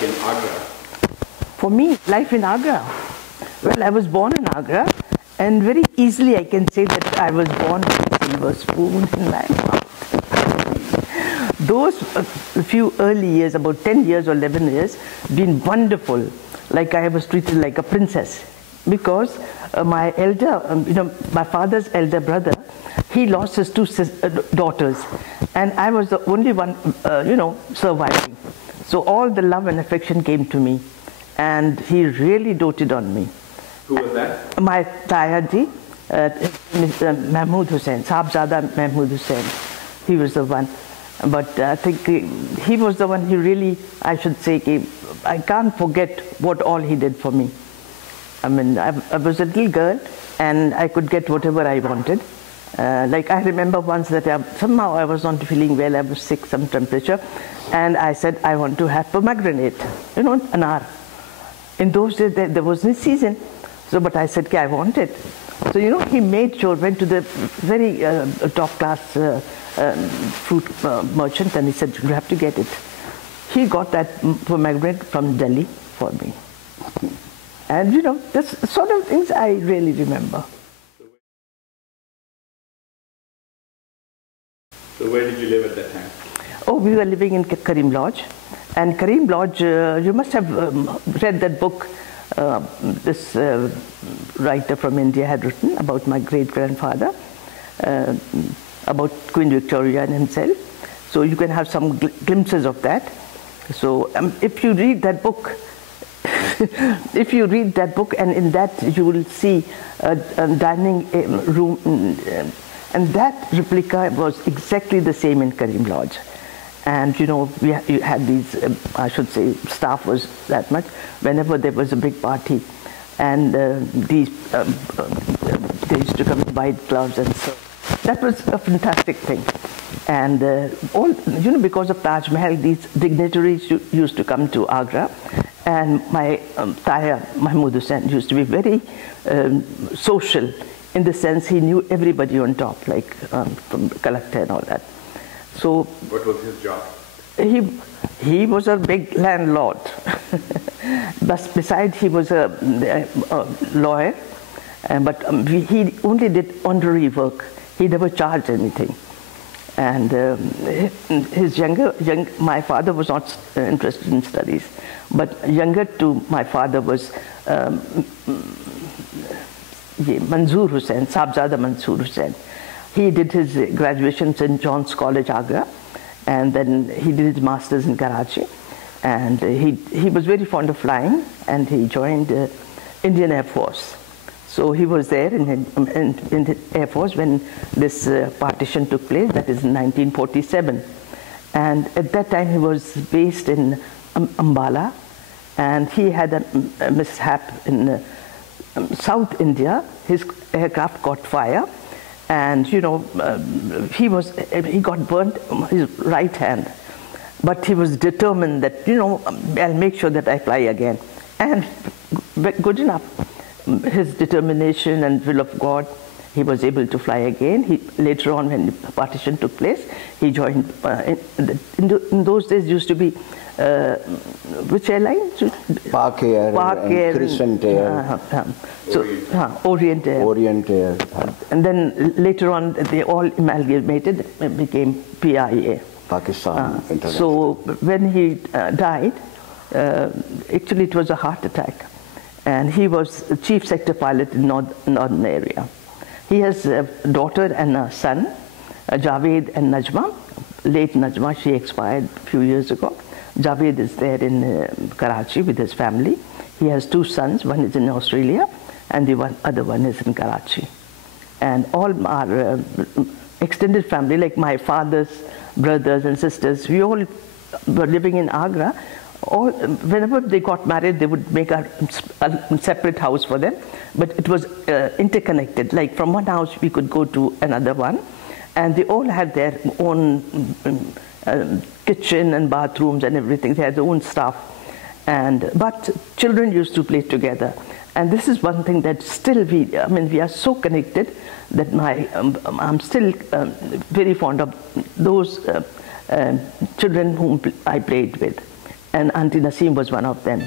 like in Agra? For me, life in Agra. Well, I was born in Agra, and very easily I can say that I was born with a silver spoon in my mouth. Those few early years, about 10 years or 11 years, been wonderful. Like I was treated like a princess, because my elder, my father's elder brother, he lost his two daughters, and I was the only one, surviving. So all the love and affection came to me, and he really doted on me. Who was that? My Tayaji, Mahmood Hussain, Sahibzada Mahmood Hussain. He was the one. But I think he was the one who really, I should say, I can't forget what all he did for me. I mean, I was a little girl, and I could get whatever I wanted. Like I remember once that somehow I was not feeling well, I was sick, some temperature, and I said, I want to have pomegranate, anar. In those days, there was no season. So, but I said, okay, I want it. So, he made sure, went to the very top class fruit merchant, and he said, you have to get it. He got that pomegranate from Delhi for me. And, that's the sort of things I really remember. So where did you live at that time? Oh, we were living in Karim Lodge. And Karim Lodge, you must have read that book this writer from India had written about my great-grandfather, about Queen Victoria and himself. So you can have some glimpses of that. So if you read that book, and in that you will see a dining room, and that replica was exactly the same in Karim Lodge. And you had these, I should say, staff was that much. Whenever there was a big party, and they used to come in white gloves, and so that was a fantastic thing. And all, because of Taj Mahal, these dignitaries used to come to Agra, and my Taya Mahmood Hussain used to be very social, in the sense he knew everybody on top, like from the collector and all that. So, what was his job? He was a big landlord. But besides, he was a lawyer, but he only did honorary work. He never charged anything. And my father was not interested in studies, but younger to my father was Manzoor Hussain, Sahibzada Manzoor Hussain. He did his graduation in St. John's College, Agra, and then he did his master's in Karachi. And he was very fond of flying, and he joined the Indian Air Force. So he was there in the Air Force when this partition took place, that is in 1947. And at that time he was based in Ambala, and he had a mishap in South India. His aircraft caught fire, and he got burnt his right hand, but he was determined that I'll make sure that I fly again. And good enough, his determination and will of God, he was able to fly again. Later on, when the partition took place, he joined in those days used to be which airline? Park Air, Crescent Air, Orient Air. Orient Air. And then later on, they all amalgamated and became PIA. Pakistan International. So when he died, actually it was a heart attack. And he was the chief sector pilot in northern area. He has a daughter and a son, Javed and Najma. Late Najma, she expired a few years ago. Javed is there in Karachi with his family. He has two sons, one is in Australia, and the other one is in Karachi. And all our extended family, like my father's brothers and sisters, we all were living in Agra. Whenever they got married, they would make a separate house for them, but it was interconnected. Like from one house we could go to another one, and they all had their own kitchen and bathrooms and everything. They had their own stuff, but children used to play together. And this is one thing that still we are so connected that I'm still very fond of those children whom I played with. and Auntie Naseem was one of them.